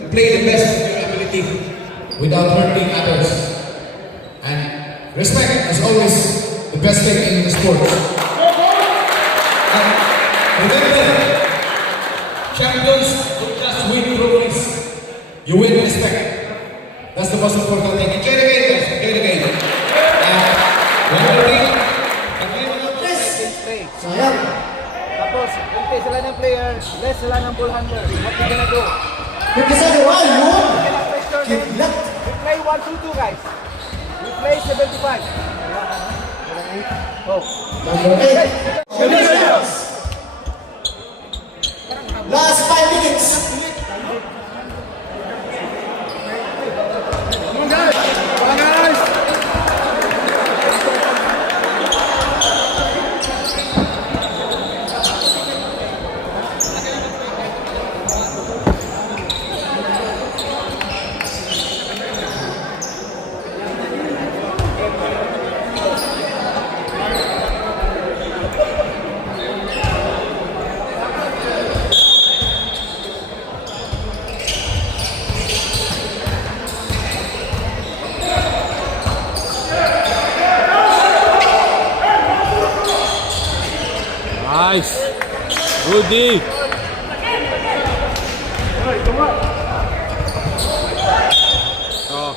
to play the best of your ability without hurting others. And respect is always the best thing in the sport. And remember, champions don't just win trophies, you win respect. That's the most important thing. Enjoy the game, guys. Enjoy the game. One more thing. Sayang. Tapos, kunti sila ng player, less sila ng ball handler. What you gonna do? Kasi gawa yun. We play 1-2-2 guys. We play 75. Oh. Number 8. Last 5 minutes. Nice. Rudy. Oh.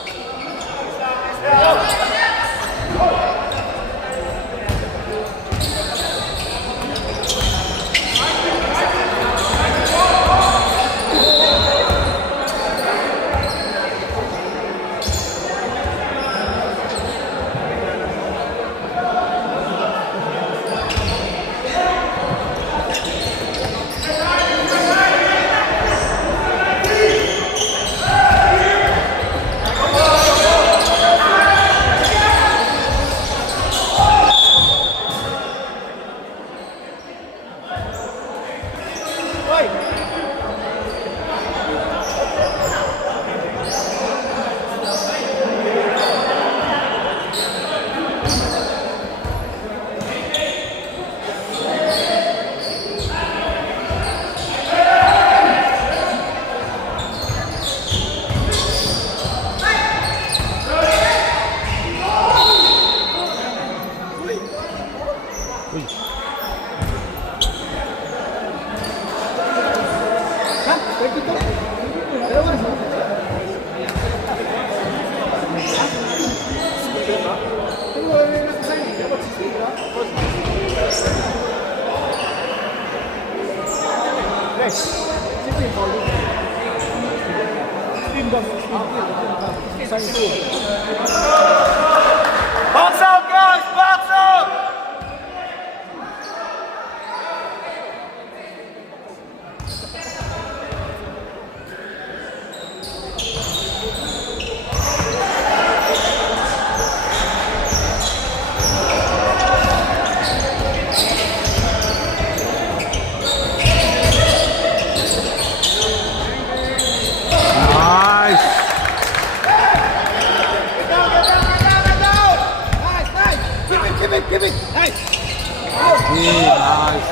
Box out guys! Box out! Nice. Give it! Nice! Nice.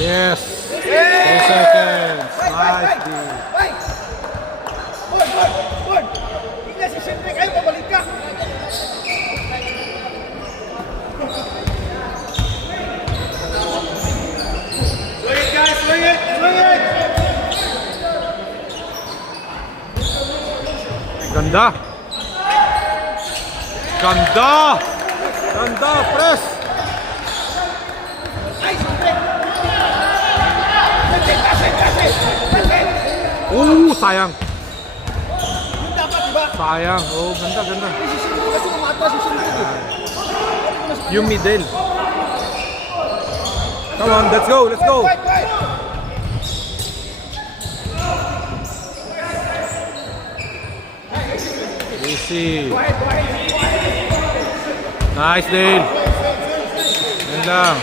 Yes. 2 seconds. Nice. Board! Hindi si Shinrick, ay pabalik ka! Swing it guys! Swing it! Ganda. Press. Sayang. Yung dapat, diba? Sayang. Oh, ganda. Si Shinrick kasi umatras si Shinrick eh. Yung middle. Come on, let's go. Quiet! Easy. Nice, Dale. Yan lang.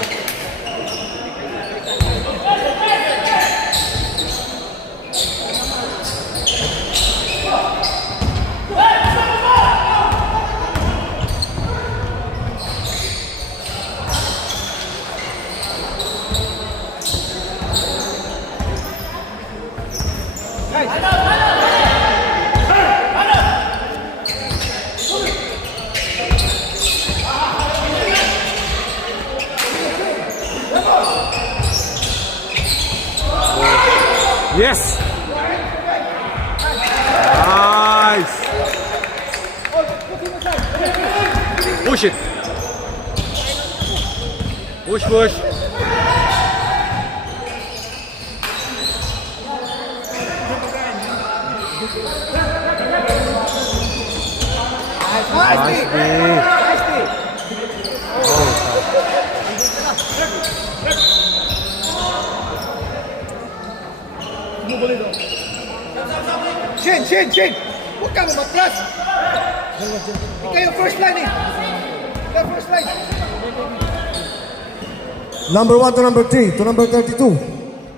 Yes! Nice! Push it! Push, push! Nice B! Shin! Huwag kang umatras! Ikaw yung first line eh! Ikaw yung first line! Number 1 to number 3 to number 32.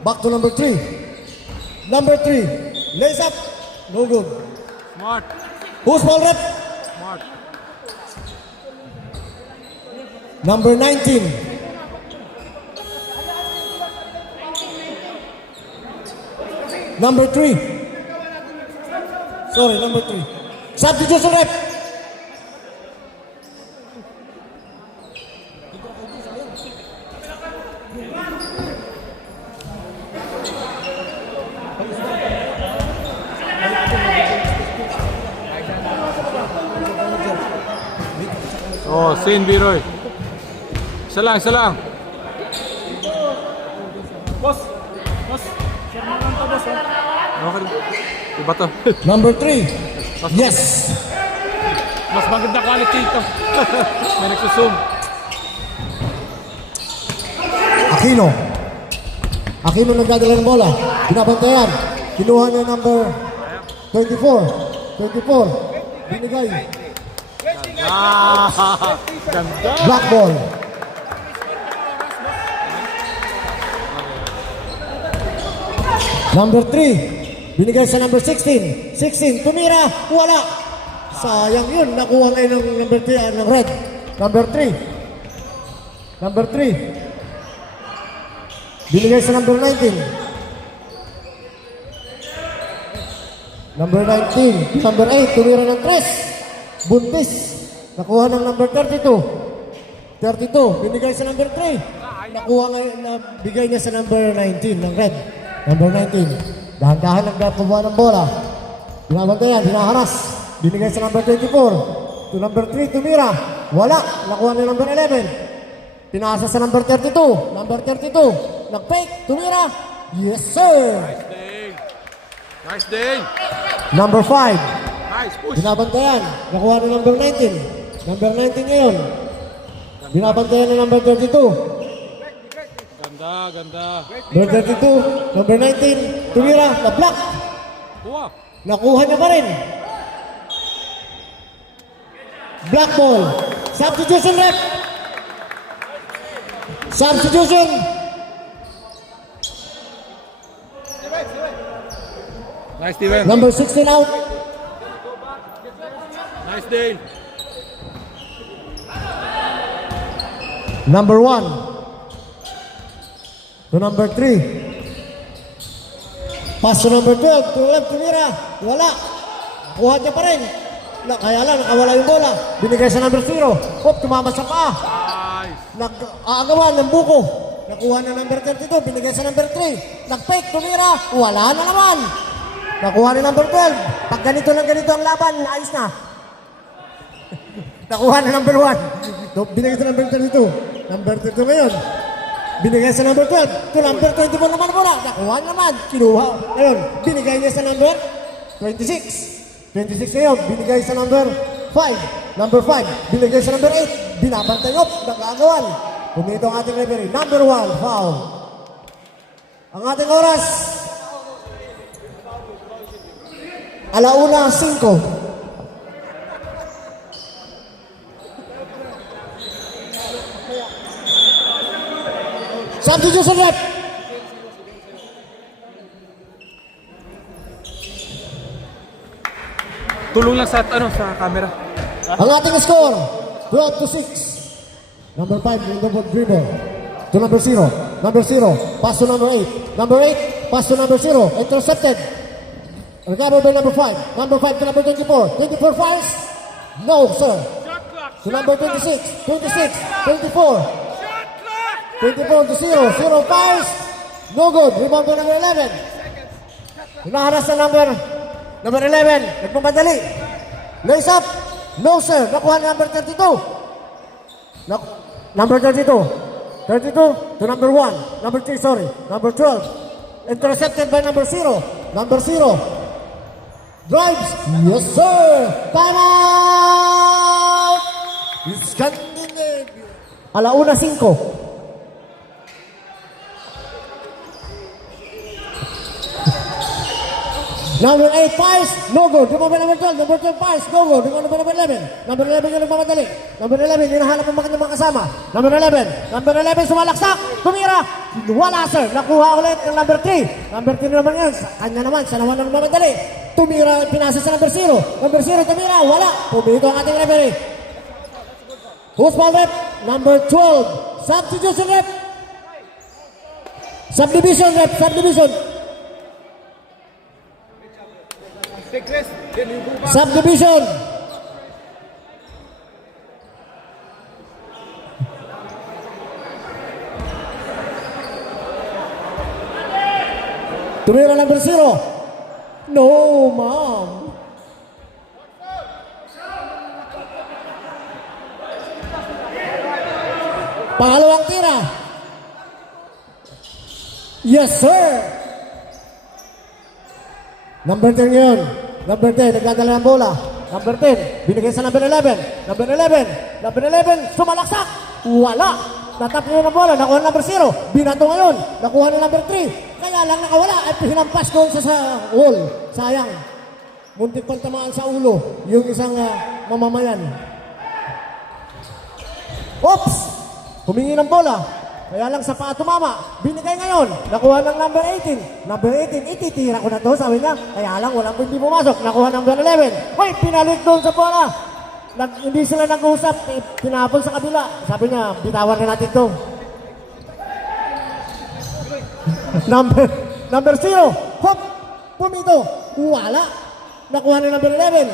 Back to number 3. Number 3. Lace up. No good. Smart! Who's ball rep? Smart! Number 19. Number 3. Sorry, number 3. Substitution rep. Oh, Sin Biroy. Isa lang, isa lang. Okay. Iba to. Number 3. Yes. Mas maganda quality ito. May nagsusum. Aquino nagdadala ng bola. Binabantayan. Kinuha niya number 24. Binigay. Ah! Ganda! Black ball. Number 3. Binigay sa number 16. 16. Tumira. Wala. Sayang yun. Nakuha ngayon ng number 3 ng red. Number 3. Number 3. Binigay sa number 19. Number 19. Number 8. Tumira ng 3. Buntis. Nakuha ng number 32. 32. Binigay sa number 3. Nakuha ngayon. Bigay niya sa number 19 ng red. Number 19. Dahan-dahan ang kumuha ng bola. Binabantayan. Hinaharas. Binigay sa number 24. To number 3. Tumira. Wala. Nakuha ng number 11. Pinasa sa number 32. Number 32. Nag-fake. Tumira. Yes, sir. Nice day! Number 5. Nice push! Binabantayan. Nakuha ng number 19. Number 19 ngayon. Binabantayan ng number 32. Ganda, ganda. Number 32. Number 19. Tumira. Na-block. Kuha! Nakuha niya pa rin. Black ball. Substitution rep. Substitution. Nice, Steven. Number 16 out. Nice day. Number 1. To number 3. Pass to number 12. To left, tumira. Wala. Nakuha niya pa rin. Kaya lang, nakawala yung bola. Binigay sa number 0. Hop, tumama sa paa. Nice. Nag-aagawan ng buko. Nakuha na number 32. Binigay sa number 3. Nag-fake, tumira. Wala na naman. Nakuha ni number 12. Pag ganito lang ganito ang laban, ayos na. Nakuha na number 1. Binigay sa number 32. Number 32 ngayon. Binigay sa number 12. To number 24 naman bola. Nakuha naman. Kinuha. Ngayon, binigay niya sa number 26. 26 ngayon. Binigay sa number 5. Number 5. Binigay sa number 8. Binabantay up. Nag-aagawan. Kumito ang ating referee. Number 1. Foul. Ang ating oras. 1:05. Substitution rep. Tulong lang sa camera. Ang ating score, 12-6. Number 5, number dribble. To number 0. Number 0, pass to number 8. Number 8, pass to number 0. Intercepted. Recovered by number 5. Number 5 to number 24. 24 fires. No, sir. To number 26. 26. 24. 24 to 0. 0 fires. No good. Rebound to number 11. Hinaharas sa number 11. Nagmamadali. Lace up. No sir. Nakuha na number 32. Number 32. 32 to number 1. Number 3, sorry. Number 12. Intercepted by number 0. Number 0. Drives. Yes sir. Time out. Scandinavia. Alauna 5. Number 8, Pies, no go. Di ba ba number 12? Number 12, Pies, no go. Di ba number 11? Number 11 yung nagmamadali. Number 11, hinahanap ang mga kasama. Number 11. Number 11, sumalaksak. Tumira. Wala, sir. Nakuha ulit ng number 3. Number 3 naman yan. Kanya naman, siya naman ang nagmamadali. Tumira, pinasa sa number 0. Number 0, tumira. Wala. Pumito ang ating referee. Who's ball rep? Number 12. Substitution rep. Subdivision rep. Subdivision. Take rest. Then you go back. Subdivision. Tumira number 0. No, ma'am. Pangalawang tira. Yes, sir. Number 10 yun. Number 10, nagdadala ng bola. Number 10, binigay sa number 11. Number 11. Number 11, sumalaksak. Wala. Natap niyo ng bola. Nakuha ng number 0. Binato ngayon. Nakuha ng number 3. Kaya lang nakawala. At hinampas doon sa wall. Sayang. Muntik pang tamaan sa ulo. Yung isang mamamayan. Oops! Humingi ng bola. Kaya lang sa paa tumama. Binigay ngayon. Nakuha ng number 18. Number 18, ititira ko na to, sabi niya. Kaya lang, walang hindi pumasok. Nakuha ng number 11. Hoy, pinalit doon sa bola. Hindi sila nag-uusap. Tinapon sa kabila. Sabi niya, bitawan na natin to. Number 0. Hop! Pumito. Wala. Nakuha ng number 11.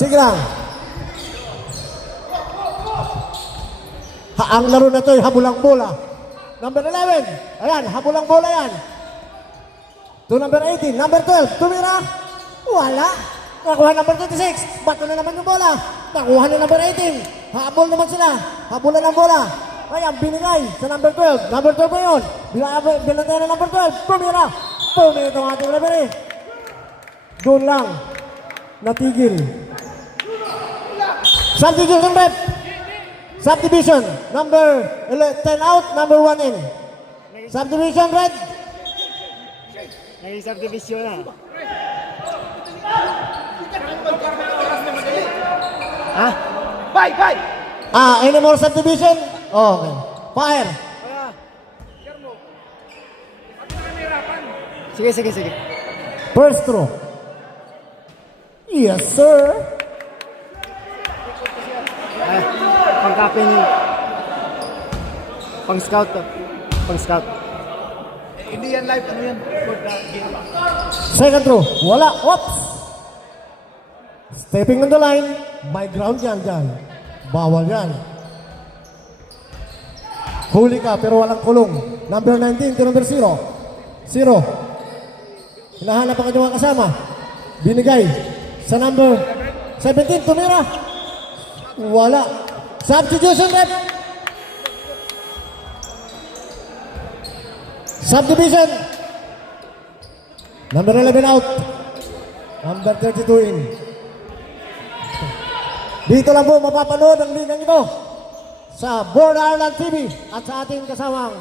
Sige lang. Ang laro na ito ay habulang bola. Number 11. Ayan, habulang bola yan. To number 18. Number 12. Tumira. Wala. Nakuha number 26. Bato na naman yung bola. Nakuha na number 18. Habol naman sila. Habulan ng bola. Ayan, binigay sa number 12. Number 12 pa yun. Binantay na number 12. Tumira. Tumira itong ating referee. Doon lang. Natigil. Substitution rep. Subdivision, number 10 out, number 1 in. Subdivision, red. Naging subdivision na. Ha? Bye! Any more subdivision? Oh, okay. Fire. Sige. First throw. Yes, sir. Pang-captain. Pang-scout to. Pang-scout. Hindi yan live. Ano yan? Second throw. Wala. Oops. Stepping on the line. By ground yan dyan. Bawal yan. Huli ka pero walang kulong. Number 19 to number 0. 0. Hinahanap ang kanyang kasama. Binigay sa number 17. Tumira. Wala. Substitution rep. Subdivision. Number 11 out. Number 32 in. Dito lang po mapapanood ang ligang ito sa Born Ireland TV at sa ating kasamang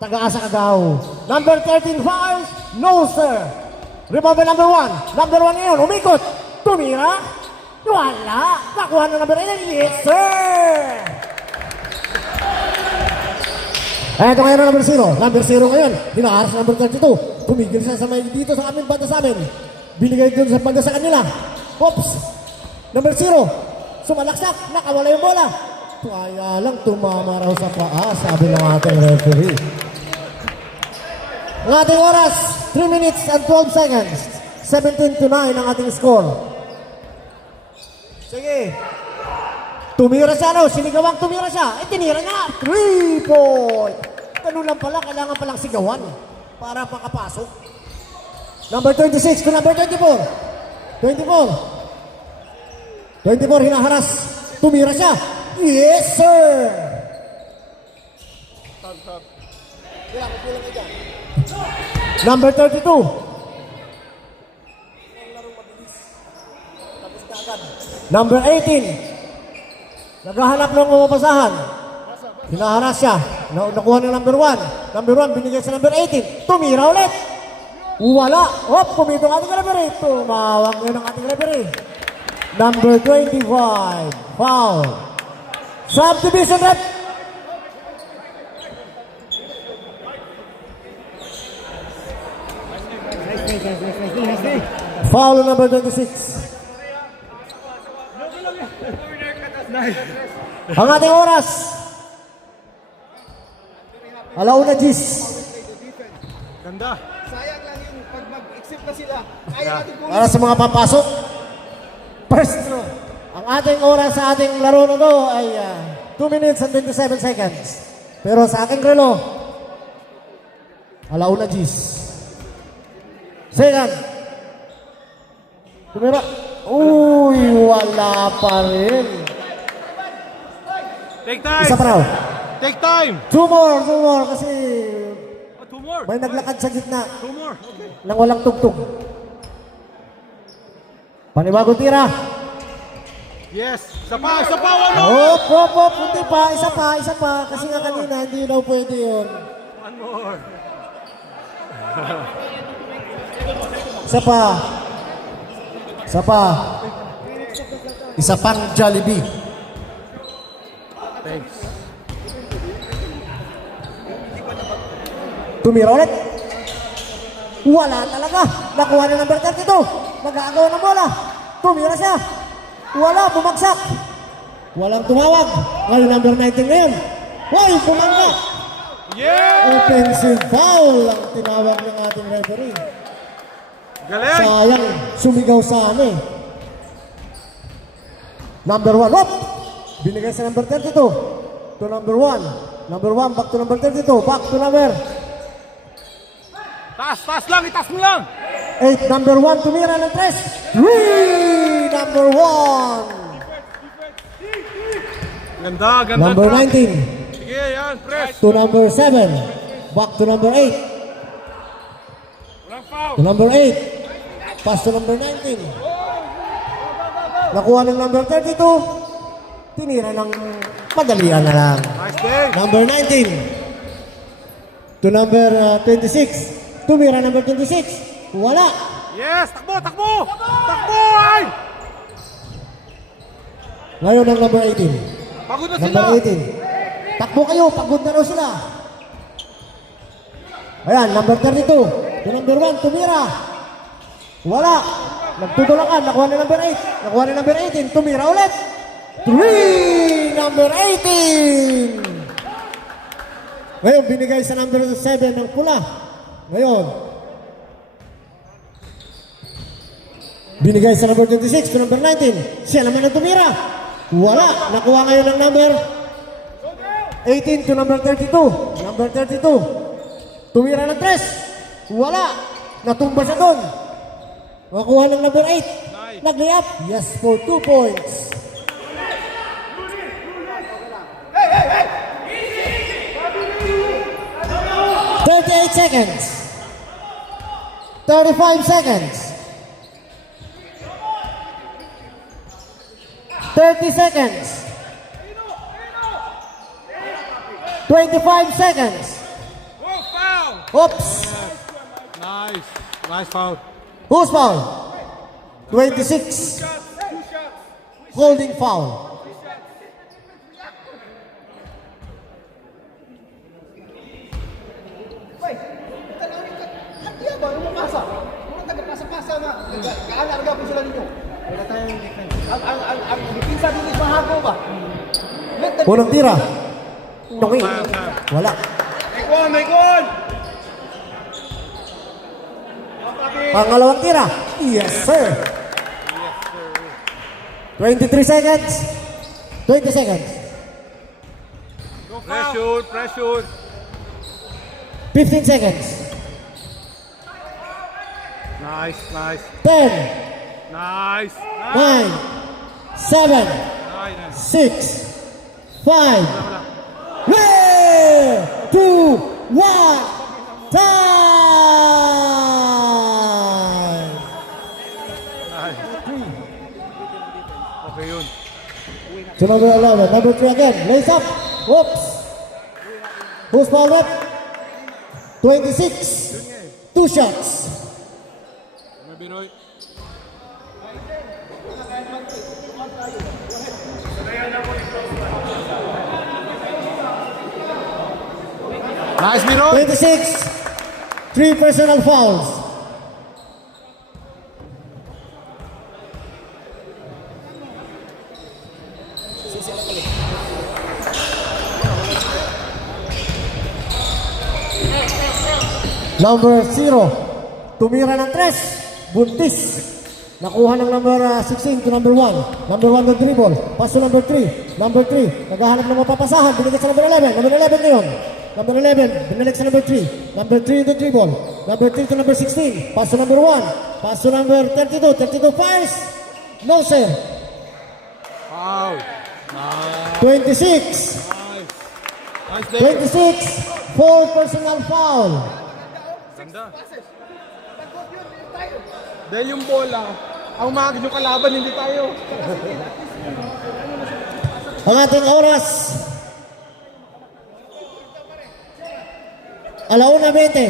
taga-asa Cagao. Number 13 fires. No sir. Rebound number 1. Number 1 ngayon. Umikot. Tumira. Wala. Nakuha na number 11. Yes, sir! Ito ngayon ang number 0. Number 0 ngayon. Dinaharas number 32. Tumigil siya sa may dito sa aming banda sa amin. Binigay doon sa banda sa kanila. Oops! Number 0. Sumalaksak. Nakawala yung bola. Kaya lang tumama raw sa paa. Sabi ng ating referee. Ang ating oras. 3 minutes and 12 seconds. 17-9 ang ating score. Sige. Tumira siya, no? Sinigawang tumira siya. Eh, tinira niya. 3 point. Ganun lang pala. Kailangan palang sigawan. para makapasok. Number 26 to number 24. 24. 24 hinaharas. Tumira siya. Yes, sir! Number 32. Number 18. Naghahanap ng umapasahan. Hinaharas siya. Nakuha ng number 1. Number 1 binigay sa number 18. Tumira ulit. Wala. Hop, pumito ang ating referee. Tumawag yun ang ating referee. Number 25. Foul. Subdivision rep. Foul number 26. Ang ating oras. Alauna Gis. Ganda. Sayang lang yung pag mag-accept na sila. Ayaw natin kung Para sa mga papasok. First throw. Ang ating oras sa ating laro na to ay 2 minutes and 27 seconds. Pero sa aking relo, alauna Gis. Second. Tumira. Uy, wala pa rin. Take time. Isa pa raw. Take time. Two more kasi Oh, 2 more. may naglakad sa gitna 2 more. Okay. nang walang tugtog. Panibagong tira. Yes. Isa pa, ano? Hop, hindi pa, isa pa. Kasi nga kanina, hindi daw pwede yun. 1 more. Isa pa. Isa pang Jollibee. Thanks. Tumira ulit. Wala talaga. Nakuha na number 32. Nag-aagaw ng bola. Tumira siya. Wala, bumagsak. Walang tumawag. Ngayon number 19 ngayon. Hoy, bumangga. Yeah! Offensive foul ang tinawag ng ating referee. Galing. Sayang, sumigaw sa ano eh. Number 1, hop! Binigay sa number 32 to number 1. Number 1, back to number 32. Back to number Taas lang. Itaas mo lang. 8. Number 1, tumira ng 3. Number 1. Ganda. Number 19 Sige, yan. Press. to number 7. Back to number 8. Walang foul. To number 8. Pass to number 19. Nakuha ng number 32. Tinira ng madalian na lang. Nice day. Number 19 to number 26. Tumira number 26. Wala. Yes. Takbo. Ay! Ngayon ang number 18. Pagod na sila. Number 18. Takbo kayo. Pagod na raw sila. Ayan, number 32 to number 1. Tumira. Wala. Nagtutulakan. Nakuha na number 8. Nakuha na number 18. Tumira ulit. 3. Number 18. Ngayon, binigay sa number 7 ng pula. Ngayon, binigay sa number 26 to number 19. Siya naman ang tumira. Wala. Nakuha ngayon ng number 18 to number 32. Number 32. Tumira ng 3. Wala. Natumba siya doon. Nakuha ng number 8. Nag-layup. Yes, for 2 points. 38 seconds. 35 seconds. 30 seconds. 25 seconds. Oh, foul. Oops. Nice foul. Who's foul? 26. Holding foul. Hatiya ba? Yung pasa. Yung tagapasa-pasa na. Kaala-arga po sila ninyo. Wala tayong defense. Ang depensa din is mahago ba? Unang tira. Tungi. Wala. May goal! Pangalawang tira. Yes, sir. 23 seconds. 20 seconds. Pressure. 15 seconds. Nice, nice. 10, Nice. 9, 7, Nice. 6, 5, Wala. 3, 2, 1, time! Nice. Okay yun. To number 11, number 3 again, lace up, whoops. Who's ball rep? 26, 2 shots. Ano, Biroy? Nice, Biroy. 26, 3 personal fouls. Number 0, tumira ng 3, buntis. Nakuha ng number 16 to number 1. Number 1 ng dribble, pass to number 3. Number 3, naghahanap ng mapapasahan, binigay sa number 11. Number 11 ngayon. Number 11, binalik sa number 3. Number 3 to dribble. Number 3 to number 16. Pass to number 1. Pass to number 32. 32 fires. No, sir. Wow. 26. Nice, Dave. 26. 4 personal foul. Ganda. Dahil yung bola, ang umagin yung kalaban, hindi tayo. Ang ating oras. 1:20.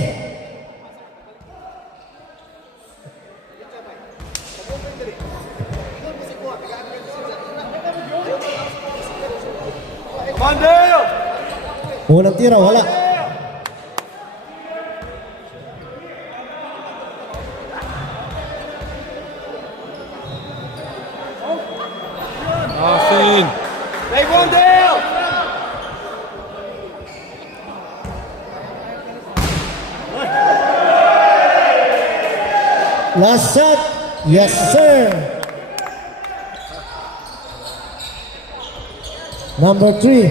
Unang tira, wala. Asin. Last shot. Yes, sir. Number 3.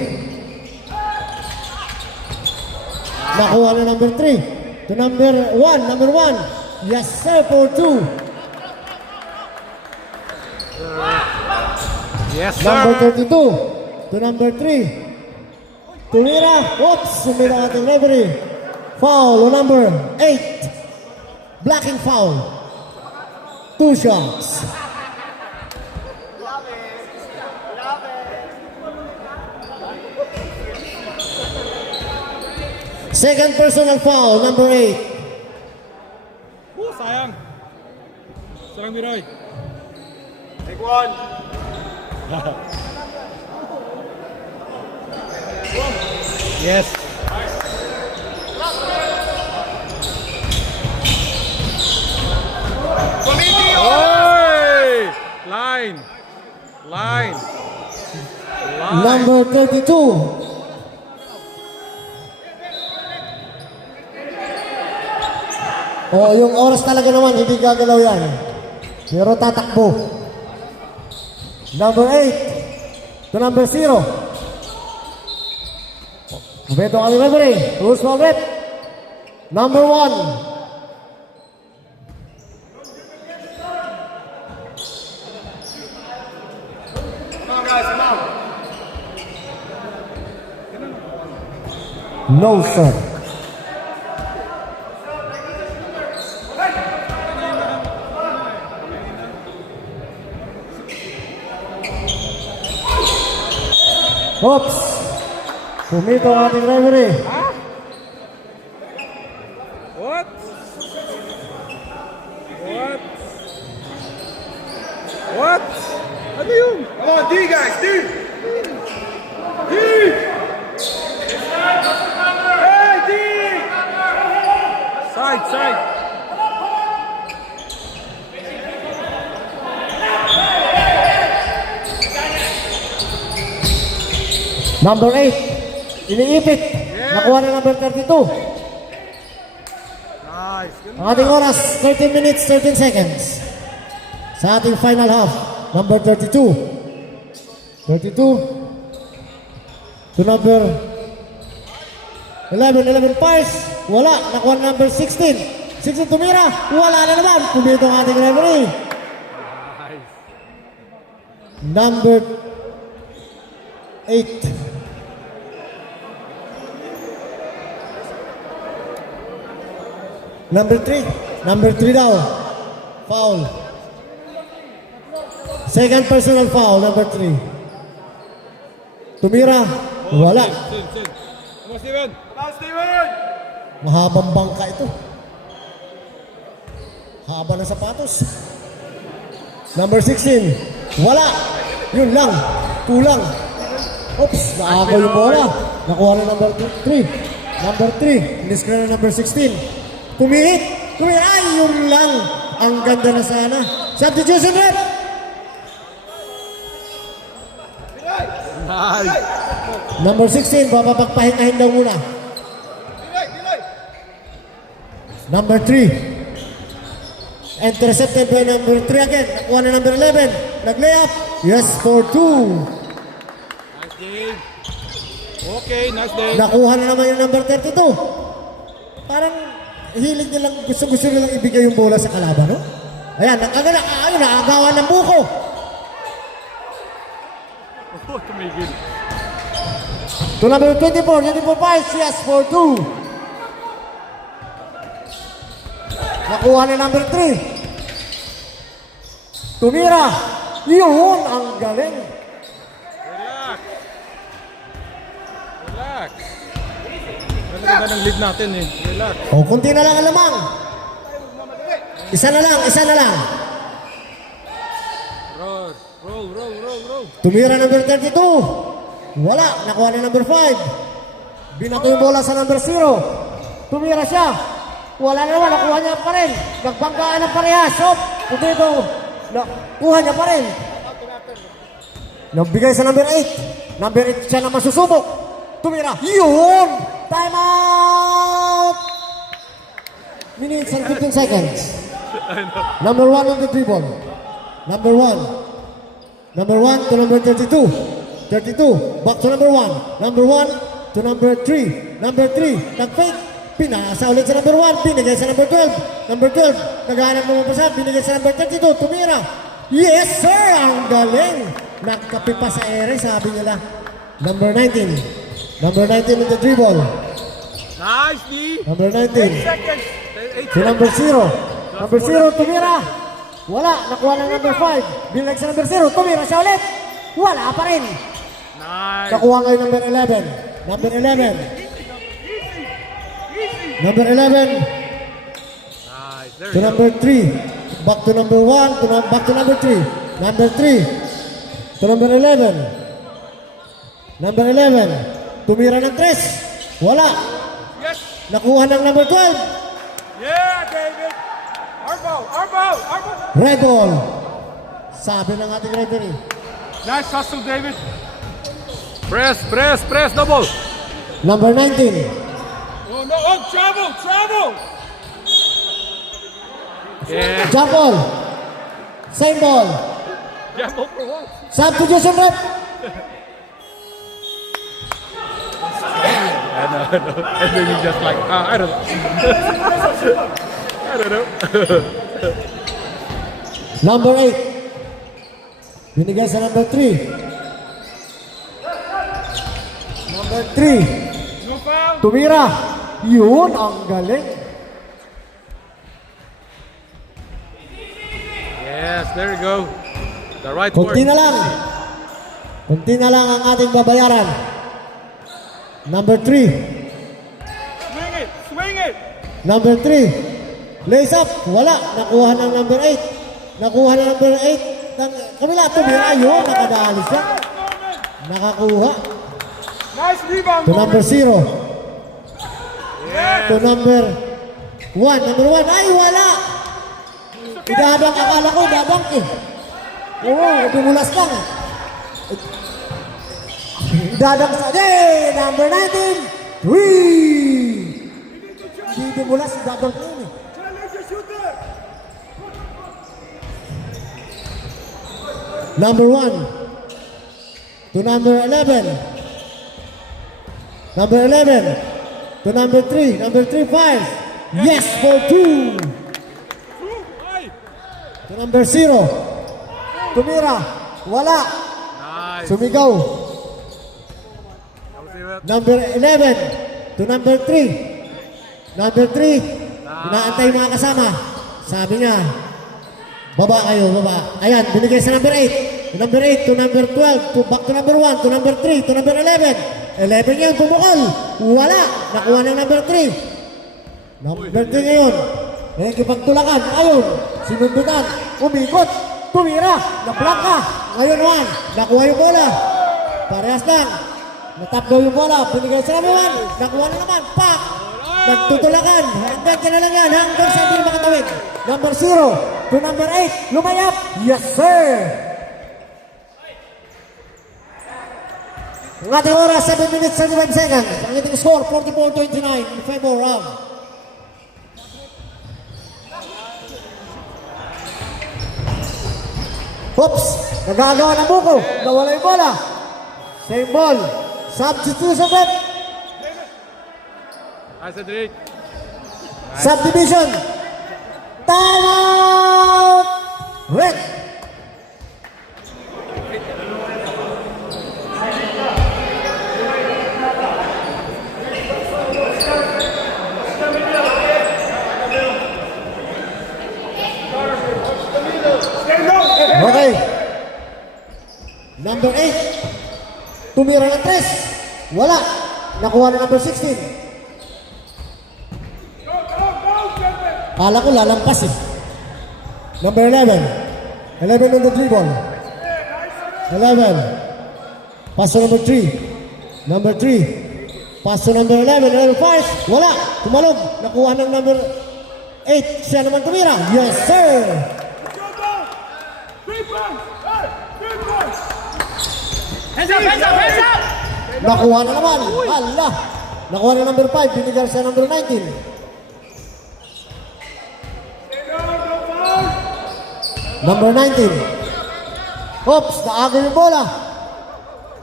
Nakuha na number 3. To number 1. Number 1. Yes, sir, for 2. Yes, Number sir. 32. To number 3. Tumira. Oops. Sumira ating referee. Foul on number 8. Blocking foul. 2 shots. Second personal foul, number 8. Sayang. Sarang, Biroy. Yes. Oy! Line. Line. Line. Number 32. Oh, yung oras talaga naman, hindi gagalaw yan. Pero tatakbo. Number 8. To number 0. Beto kami referee. Who's ball rep? Number 1. No, sir. Oops. Pumito ang ating referee. What? What? What? Ano yun? Come on, D guys, D! D! Hey, D! Side, side. Number 8. Iniipit. Nakuha na number 32. Nice. Ang ating oras, 13 minutes, 13 seconds. Sa ating final half, number 32. 32. To number 11 fires. Wala. Nakuha na number 16. 16 tumira. Wala na naman. Pumito ang ating referee. Nice. Number 8. Number 3. Number 3 daw. Foul. Second personal foul, number 3. Tumira. Wala. Sin, sin. Come on, Steven. Mahabang bangka ito. Haba ng sapatos. Number 16. Wala. Yun lang. Kulang. Oops. Naagaw yung bola. Nakuha na number 3. Number 3. Inis ka na number 16. Tumihit. Tumihit. Ay, yun lang. Ang ganda na sana. Substitution rep. Nice. Number 16. Bababagpahingahin daw muna. Number 3. Intercepted by number 3 again. Nakuha na number 11. Nag-layup. Yes, for 2. Nice game. Okay, nice day. Nakuha na naman yung number 32. Parang hilig nilang, gusto nilang ibigay yung bola sa kalaban, no? Ayan, ayun, naagawan ng buko. Oh, tumigil. To number 24, 5, yes, for 2. Nakuha na number 3. Tumira. Yun, ang galing. Relax. Relax. Ganda ng lead natin eh. Relax. O, kunti na lang ang lamang. Isa na lang. Roll, roll. Tumira number 32. Wala. Nakuha na number 5. Binato yung bola sa number 0. Tumira siya. Wala na naman. Nakuha niya pa rin. Nagbanggaan ng parehas. So, pumito. Nakuha niya pa rin. Nagbigay sa number 8. Number 8 siya na masusubok. Tumira. Yun! Time out! Minutes and 15 seconds. Number 1 on the dribble. Number 1. Number 1 to number 32. 32. Back to number 1. Number 1 to number 3. Number 3. Nag-fake. Pinasa ulit sa number 1. Binigay sa number 12. Number 12. Naghahanap naman pa siya. Binigay sa number 32. Tumira. Yes, sir! Ang galing! Nagkapi pa sa ere, sabi nila. Number 19. Number 19 on the dribble. Nice, D. Number 19. Seconds. Si number 0. Number 0, tumira. Wala. Nakuha ng number 5. Binigay sa number 0. Tumira siya ulit. Wala pa rin. Nice. Nakuha ngayon number 11. Number 11. Number 11 Nice. There to you go. number 3. Back to number 1. Back to number 3. Number 3 to number 11. Number 11. Tumira ng 3. Wala. Yes. Nakuha ng number 12. Yeah, David. Arbol. Red ball. Sabi ng ating referee. Nice hustle, David. Press, double. Number 19. Oh, travel. Yeah. Jump ball. Same ball. Gamble for what? Substitution rep. I know. And then you just like, I don't know. I don't know. Number 8. Binigay sa number 3. Number 3. No foul. Tumira. Yun, ang galing. Yes, there you go. The right Kunti word. na lang. Kunti na lang ang ating babayaran. Number 3. Swing it. Number 3. Lace up. Wala. Nakuha ng number 8. Nakuha ng number 8. Ng kabila. Tumira. Yun. Nakadali siya. Nakakuha. Nice rebound. To number 0. Yeah. To number 1. Number 1. Ay, wala. Idabang. Akala ko idabang eh. Oo, dumulas lang. Idadang sa... Hey! Number 19. 3. Hindi dumulas. Idadang ko yun eh. Number 1. To number 11. Number 11. To number 3. Number 3, 5. Yes for 2. To number 0. Tumira. Wala. Nice. Sumigaw. That was it. Number 11 to number 3. Number 3, inaantay yung mga kasama. Sabi niya, baba kayo, baba. Ayan, binigay sa number 8. To number 8, to number 12, to back to number 1, to number 3, to number 11. 11 yun, pumukol. Wala. Nakuha ng number 3. Number 3 ngayon. Nakikipagtulakan. Ayun. Sinundutan. Umikot. Tumira. Naplangka. Ngayon 1. Nakuha yung bola. Parehas lang. Natap daw yung bola. Binigay sa number 1. Nakuha na naman. Pak. Nagtutulakan. Hanggang ka na lang yan. Hanggang sa hindi makatawid. Number 0 to number 8. Lumayap. Yes, sir. Ang ating oras, 7 minutes 35 seconds. Ang ating score, 44-29 in favor of Oops! Nagagawa ng buko. Nawala yung bola. Same ball. Substitution rep. Nice, Cedric. Subdivision. Time out! Red. Okay. Number 8. Tumira ng 3. Wala. Nakuha na number 16. Kala ko lalampas eh. Number 11. 11 on the dribble. 11. Pass to number 3. Number 3. Pass to number 11. Number 5. Wala. Tumalog. Nakuha ng number 8. Siya naman tumira. Yes, sir. Hands up, hands up, hands up! Nakuha na naman. Hala. Nakuha na number 5. Binigay sa number 19. Number 19. Oops, naaga yung bola.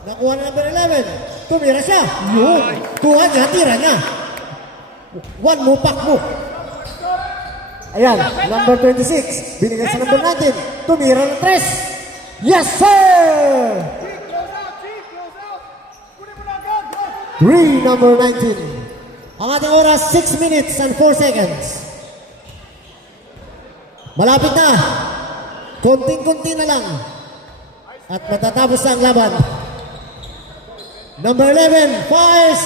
Nakuha na number 11. Tumira siya. Yun. Kuha niya, tira niya. One mo, pack mo. Ayan, number 26. Binigay sa number 19. Tumira ng 3. Yes, sir! 3, number 19. Ang ating oras, 6 minutes and 4 seconds. Malapit na. Konting-konti na lang. At matatapos na ang laban. Number 11, fires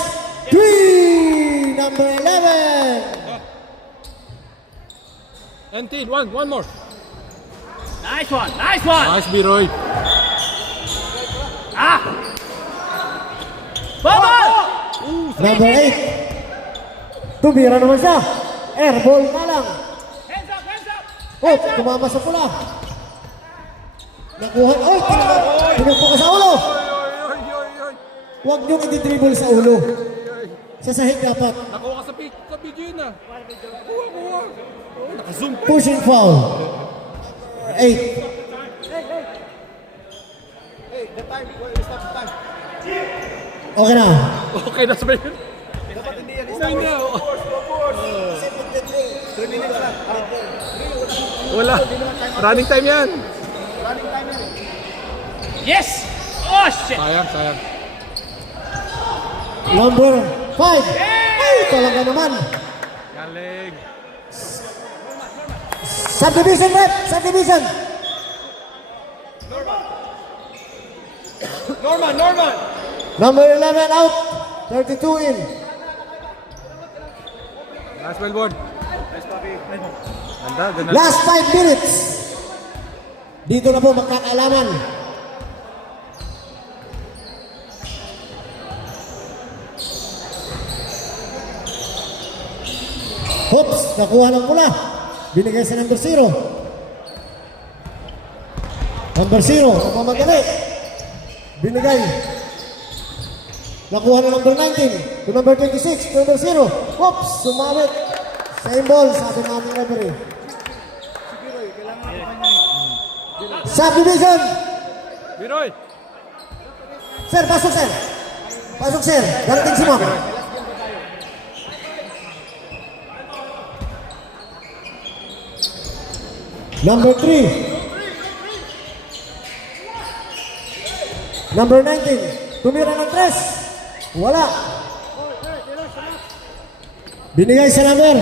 3! Number 11! And Tin, one more. Nice one, nice one! Nice, Biroy. Ah! Baba! Number 8. Tumira naman siya. Airball na lang. Hands up, hands up! Oh, tumama sa pula. Nakuha. Oy, pinagpo ka sa ulo. Huwag niyong i-dribble sa ulo. Sa sahig dapat. Nakuha ka sa video yun ah. Kuha. Naka-zoom. Pushing foul. 8. Okay na. Okay, that's ba yun? Dapat hindi yan. Wala. Running time yan. Yes! Oh, shit! Sayang. Number 5. Ay, talaga naman. Galing. Subdivision rep. Subdivision. Norman! Number 11 out. 32 in. Nice, Melbourne. Ganda. Last 5 minutes. Dito na po magkakaalaman. Hoops, nakuha ng pula. Binigay sa number 0. Number 0, nagmamadali. Binigay. Nakuha na number 19. To number 26, to number 0. Hoops, sumamit. Same ball, sabi ng aming referee. Subdivision. Biroy. Sir, pasok sir. Pasok sir. Darating si Ma'am. Number 3. Number 19. Tumira ng 3. Wala. Binigay sa number.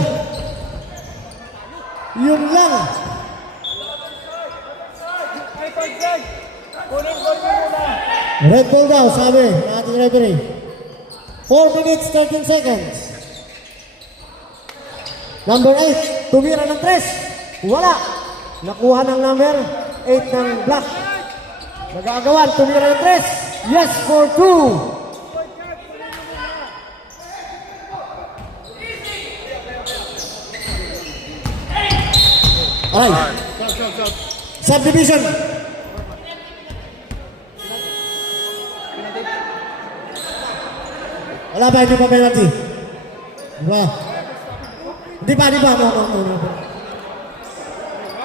Yun lang. Red ball daw, sabi ng ating referee. 4 minutes, 13 seconds. Number 8, tumira ng 3. Wala. Nakuha ng number 8 ng black. Nagagawan, tumira ng 3. Yes for 2. Ay. Subdivision. Wala ba? Hindi pa penalty? Diba? Hindi pa.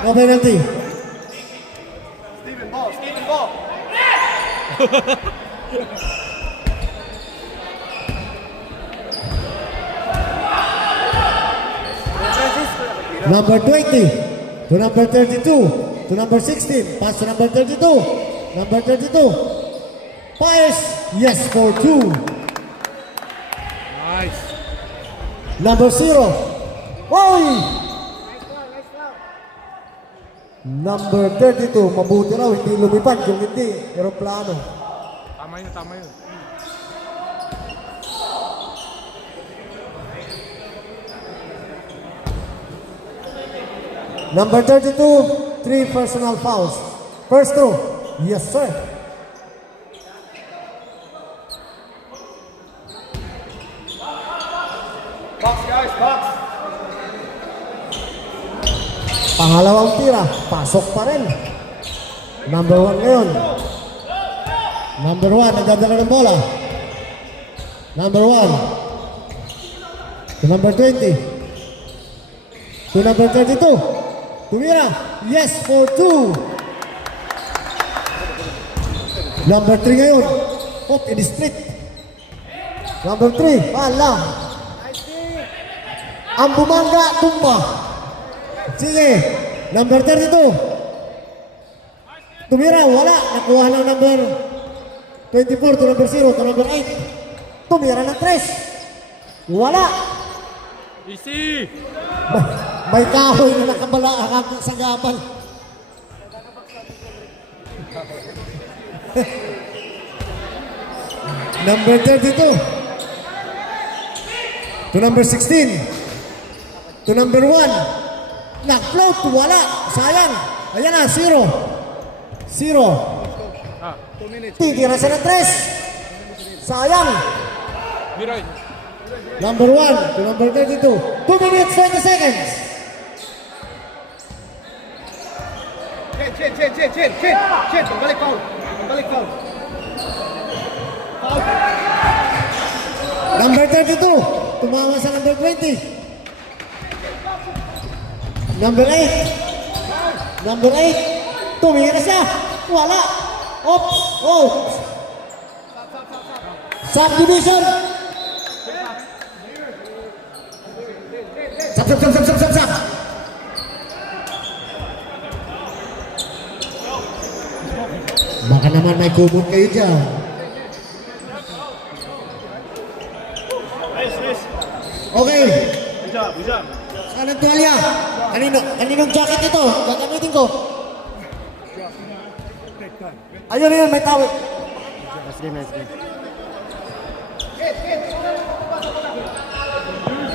No penalty. Steven Ball. Number 20 to number 32 to number 16. Pass to number 32. Number 32. Fires. Yes for 2. Nice. Number 0. Oy! Number 32. Mabuti raw. Hindi lumipad. Kung hindi, aeroplano. Tama yun. Number 32, 3 personal fouls. First two. Yes, sir. Box, guys, box. Pangalawang tira. Pasok pa rin. Number 1 ngayon. Number 1, nagdadala ng bola. Number 1. To number 20. To number 32. Tumira. Yes for 2. Number 3 ngayon. Hop in the street. Number 3. Pala. Ang bumangga, tumba. Sige. Number 32. Tumira. Wala. Nakuha ng number 24 to number 0 to number 8. Tumira ng 3. Wala. Easy. May kahoy na nakabala sa gabal. Number 32 to number 16 to number 1. Nag-float, wala. Sayang. Ayan na, 0. Titira siya ng 3. Sayang. Miroy. Number 1 to number 32. 2 minutes, 20 seconds. Chin. Balik foul. Number 32. Tumawa sa number 20. Number 8. Number 8. Tumira siya. Wala. Oops. Oh. Subdivision. Sap. Baka naman may kumot kayo dyan. Okay. Saan ang tuwalya? Kaninong jacket ito? Gagamitin ko. Ayun, may tawid. Let's game.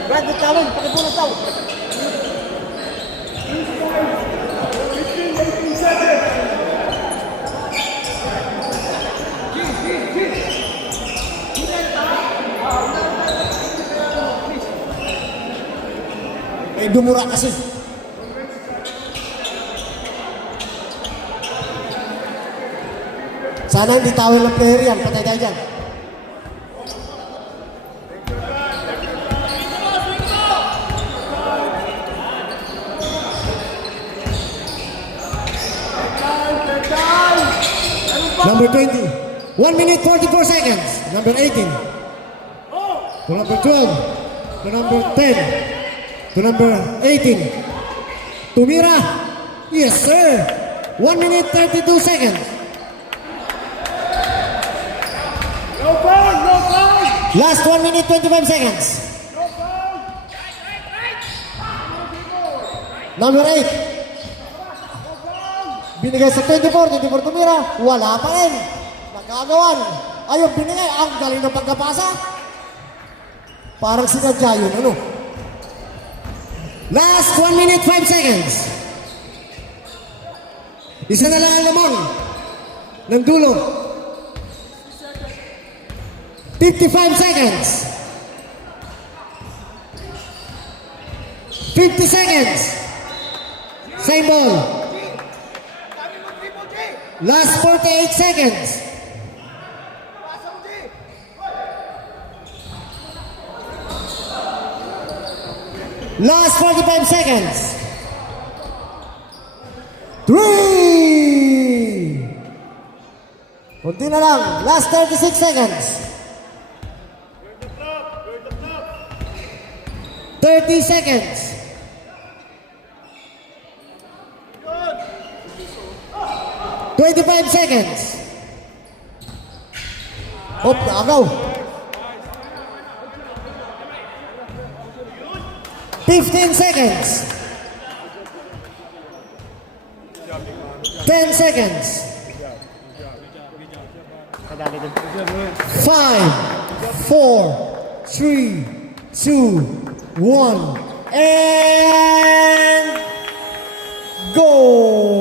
Brad, may tawid. Pakipunan tawid. Dumura kasi. Sana hindi tawel ng player yan. Patay tayo dyan. Number 20. 1 minute 44 seconds. Number 18. To number 12. To number 10. To number 18. Tumira. Yes, sir. 1 minute 32 seconds. Last 1 minute 25 seconds. Number 8. Binigay sa 24 tumira. Wala pa rin. Nagkagawan. Ayun, binigay. Ang galing ng pagkapasa. Parang sinadya yun, ano? Last 1 minute 5 seconds. Isa na lang ang lamang ng dulo. 55 seconds. 50 seconds. Same ball. Last 48 seconds. Last 45 seconds. 3. Kunti na lang. Last 36 seconds. 30 seconds. 25 seconds. Hop, nakagaw. 15 seconds. 10 seconds. 5, 4, 3, 2, 1, and go!